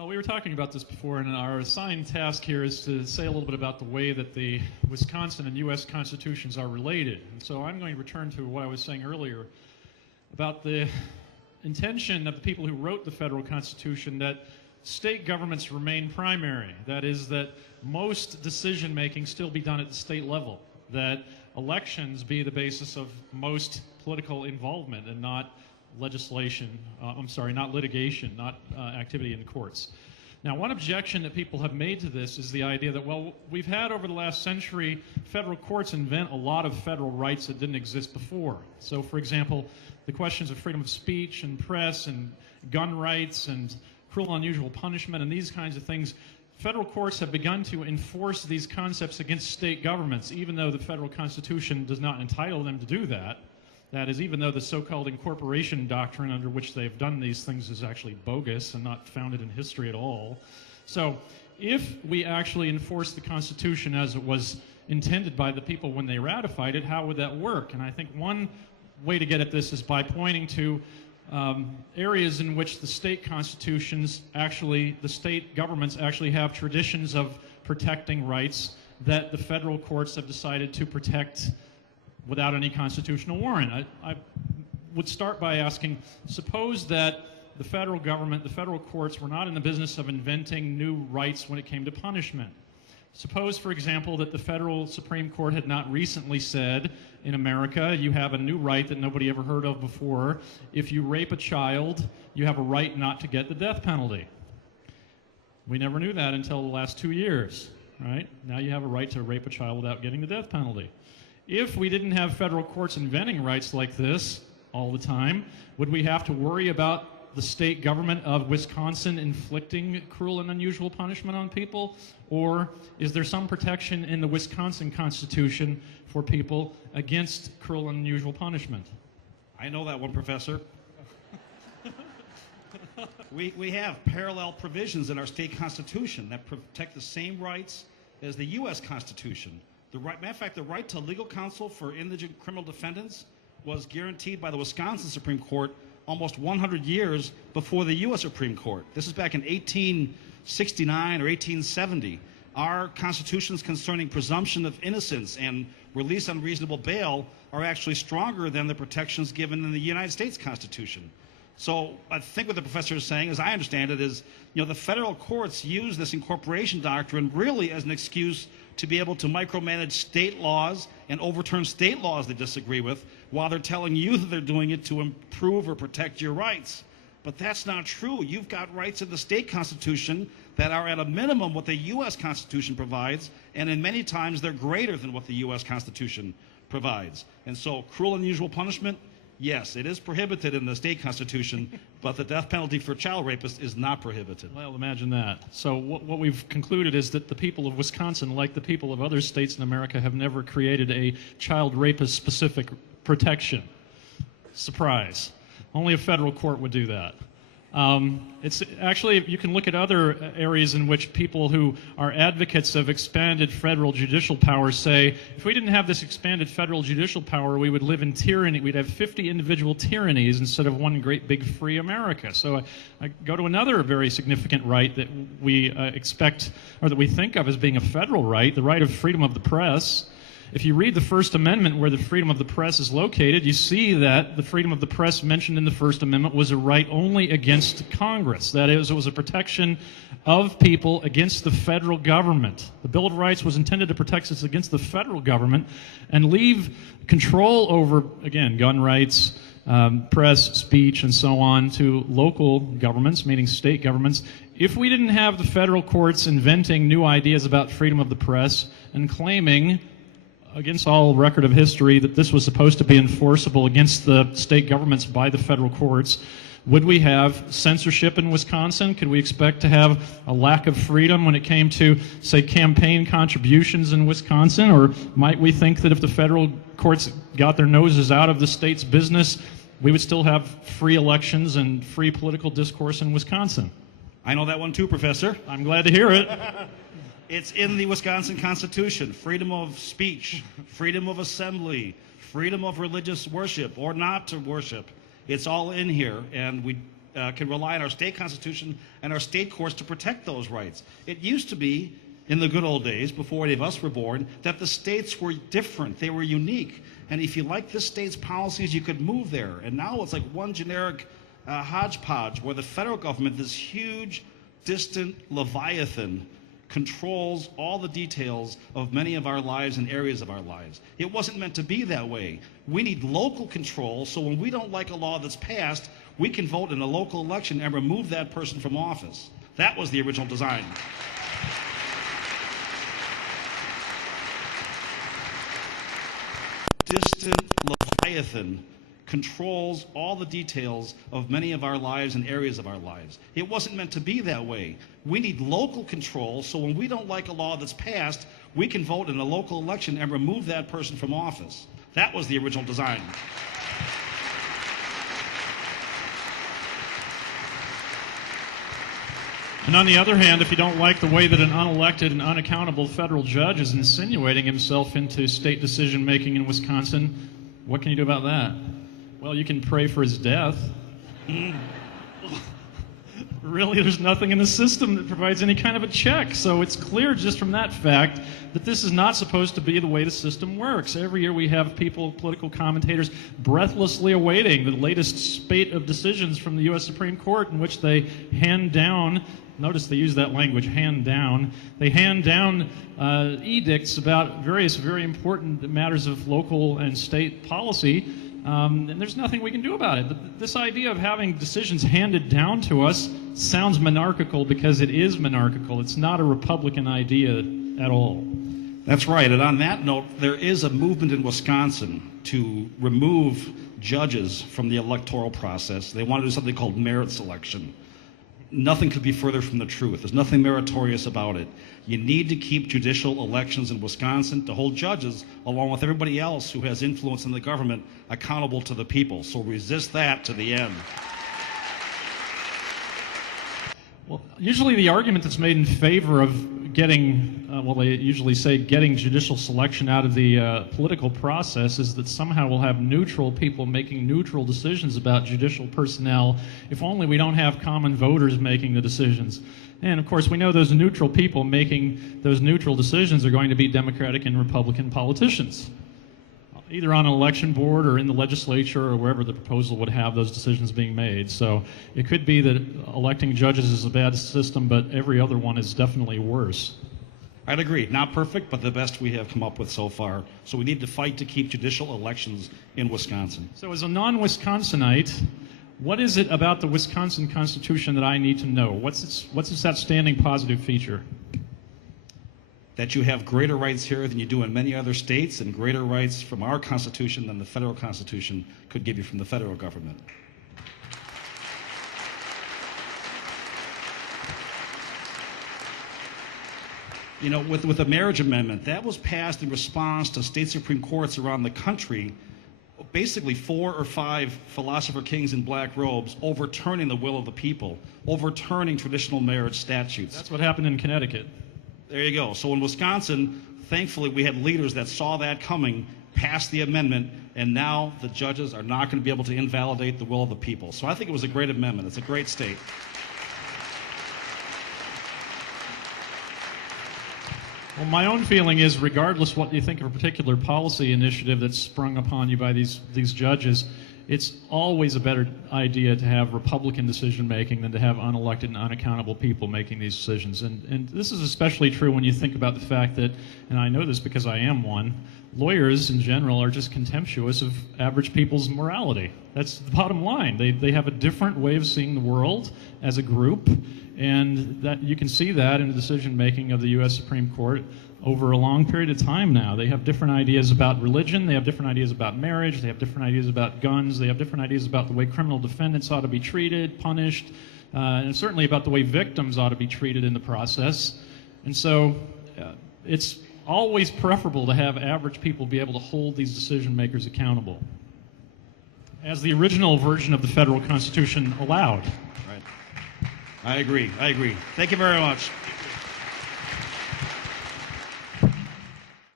Well, we were talking about this before, and our assigned task here is to say a little bit about the way that the Wisconsin and U.S. constitutions are related. And so I'm going to return to what I was saying earlier about the intention of the people who wrote the federal constitution that state governments remain primary. That is, that most decision-making still be done at the state level, that elections be the basis of most political involvement and not legislation, not litigation, not activity in the courts. Now, one objection that people have made to this is the idea that, well, we've had over the last century federal courts invent a lot of federal rights that didn't exist before. So, for example, the questions of freedom of speech and press and gun rights and cruel and unusual punishment and these kinds of things, federal courts have begun to enforce these concepts against state governments, even though the federal constitution does not entitle them to do that. That is, even though the so-called incorporation doctrine under which they've done these things is actually bogus and not founded in history at all. So if we actually enforce the Constitution as it was intended by the people when they ratified it, how would that work? And I think one way to get at this is by pointing to areas in which the state constitutions actually, the state governments actually have traditions of protecting rights that the federal courts have decided to protect without any constitutional warrant. I would start by asking, suppose that the federal government, the federal courts were not in the business of inventing new rights when it came to punishment. Suppose, for example, that the federal Supreme Court had not recently said, in America, you have a new right that nobody ever heard of before. If you rape a child, you have a right not to get the death penalty. We never knew that until the last 2 years, right? Now you have a right to rape a child without getting the death penalty. If we didn't have federal courts inventing rights like this all the time, would we have to worry about the state government of Wisconsin inflicting cruel and unusual punishment on people? Or is there some protection in the Wisconsin Constitution for people against cruel and unusual punishment? I know that one, Professor. We have parallel provisions in our state constitution that protect the same rights as the U.S. Constitution. Matter of fact, the right to legal counsel for indigent criminal defendants was guaranteed by the Wisconsin Supreme Court almost 100 years before the U.S. Supreme Court. This is back in 1869 or 1870. Our constitutions concerning presumption of innocence and release on reasonable bail are actually stronger than the protections given in the United States Constitution. So I think what the professor is saying, as I understand it, is, the federal courts use this incorporation doctrine really as an excuse to be able to micromanage state laws and overturn state laws they disagree with, while they're telling you that they're doing it to improve or protect your rights. But that's not true. You've got rights in the state constitution that are at a minimum what the U.S. Constitution provides, and in many times they're greater than what the U.S. Constitution provides. And so cruel and unusual punishment, yes, it is prohibited in the state constitution, but the death penalty for child rapists is not prohibited. Well, imagine that. So what we've concluded is that the people of Wisconsin, like the people of other states in America, have never created a child rapist-specific protection. Surprise. Only a federal court would do that. It's actually, you can look at other areas in which people who are advocates of expanded federal judicial power say, if we didn't have this expanded federal judicial power, we would live in tyranny. We'd have 50 individual tyrannies instead of one great big free America. So I go to another very significant right that we expect, or that we think of as being a federal right, the right of freedom of the press. If you read the First Amendment where the freedom of the press is located, you see that the freedom of the press mentioned in the First Amendment was a right only against Congress. That is, it was a protection of people against the federal government. The Bill of Rights was intended to protect us against the federal government and leave control over, again, gun rights, press, speech, and so on to local governments, meaning state governments. If we didn't have the federal courts inventing new ideas about freedom of the press and claiming, against all record of history, that this was supposed to be enforceable against the state governments by the federal courts, would we have censorship in Wisconsin? Could we expect to have a lack of freedom when it came to, say, campaign contributions in Wisconsin? Or might we think that if the federal courts got their noses out of the state's business, we would still have free elections and free political discourse in Wisconsin? I know that one too, Professor. I'm glad to hear it. It's in the Wisconsin Constitution. Freedom of speech, freedom of assembly, freedom of religious worship or not to worship. It's all in here, and can rely on our state constitution and our state courts to protect those rights. It used to be, in the good old days, before any of us were born, that the states were different. They were unique. And if you liked this state's policies, you could move there. And now it's like one generic hodgepodge where the federal government, this huge, distant leviathan, controls all the details of many of our lives and areas of our lives. It wasn't meant to be that way. We need local control, so when we don't like a law that's passed, we can vote in a local election and remove that person from office. That was the original design. Distant leviathan controls all the details of many of our lives and areas of our lives. It wasn't meant to be that way. We need local control, so when we don't like a law that's passed, we can vote in a local election and remove that person from office. That was the original design. And on the other hand, if you don't like the way that an unelected and unaccountable federal judge is insinuating himself into state decision-making in Wisconsin, what can you do about that? Well, you can pray for his death. Really, there's nothing in the system that provides any kind of a check. So it's clear just from that fact that this is not supposed to be the way the system works. Every year we have people, political commentators, breathlessly awaiting the latest spate of decisions from the U.S. Supreme Court in which they hand down, notice they use that language, hand down, they hand down edicts about various very important matters of local and state policy. And there's nothing we can do about it. This idea of having decisions handed down to us sounds monarchical because it is monarchical. It's not a Republican idea at all. That's right. And on that note, there is a movement in Wisconsin to remove judges from the electoral process. They want to do something called merit selection. Nothing could be further from the truth. There's nothing meritorious about it. You need to keep judicial elections in Wisconsin to hold judges, along with everybody else who has influence in the government, accountable to the people. So resist that to the end. Well, usually the argument that's made in favor of getting, they usually say getting judicial selection out of the political process is that somehow we'll have neutral people making neutral decisions about judicial personnel if only we don't have common voters making the decisions. And of course, we know those neutral people making those neutral decisions are going to be Democratic and Republican politicians, either on an election board or in the legislature or wherever the proposal would have those decisions being made. So it could be that electing judges is a bad system, but every other one is definitely worse. I'd agree. Not perfect, but the best we have come up with so far. So we need to fight to keep judicial elections in Wisconsin. So as a non-Wisconsinite, what is it about the Wisconsin Constitution that I need to know? What's its outstanding positive feature? That you have greater rights here than you do in many other states, and greater rights from our Constitution than the federal Constitution could give you from the federal government. You know, with the marriage amendment, that was passed in response to state Supreme Courts around the country, basically 4 or 5 philosopher kings in black robes overturning the will of the people, overturning traditional marriage statutes. That's what happened in Connecticut. There you go. So in Wisconsin, thankfully, we had leaders that saw that coming, passed the amendment, and now the judges are not going to be able to invalidate the will of the people. So I think it was a great amendment. It's a great state. Well, my own feeling is, regardless what you think of a particular policy initiative that's sprung upon you by these judges, it's always a better idea to have Republican decision-making than to have unelected and unaccountable people making these decisions. And this is especially true when you think about the fact that, and I know this because I am one, lawyers in general are just contemptuous of average people's morality. That's the bottom line. They have a different way of seeing the world as a group, and that you can see that in the decision-making of the U.S. Supreme Court over a long period of time now. They have different ideas about religion, they have different ideas about marriage, they have different ideas about guns, they have different ideas about the way criminal defendants ought to be treated, punished, and certainly about the way victims ought to be treated in the process. And so it's always preferable to have average people be able to hold these decision makers accountable, as the original version of the federal Constitution allowed. Right. I agree. Thank you very much.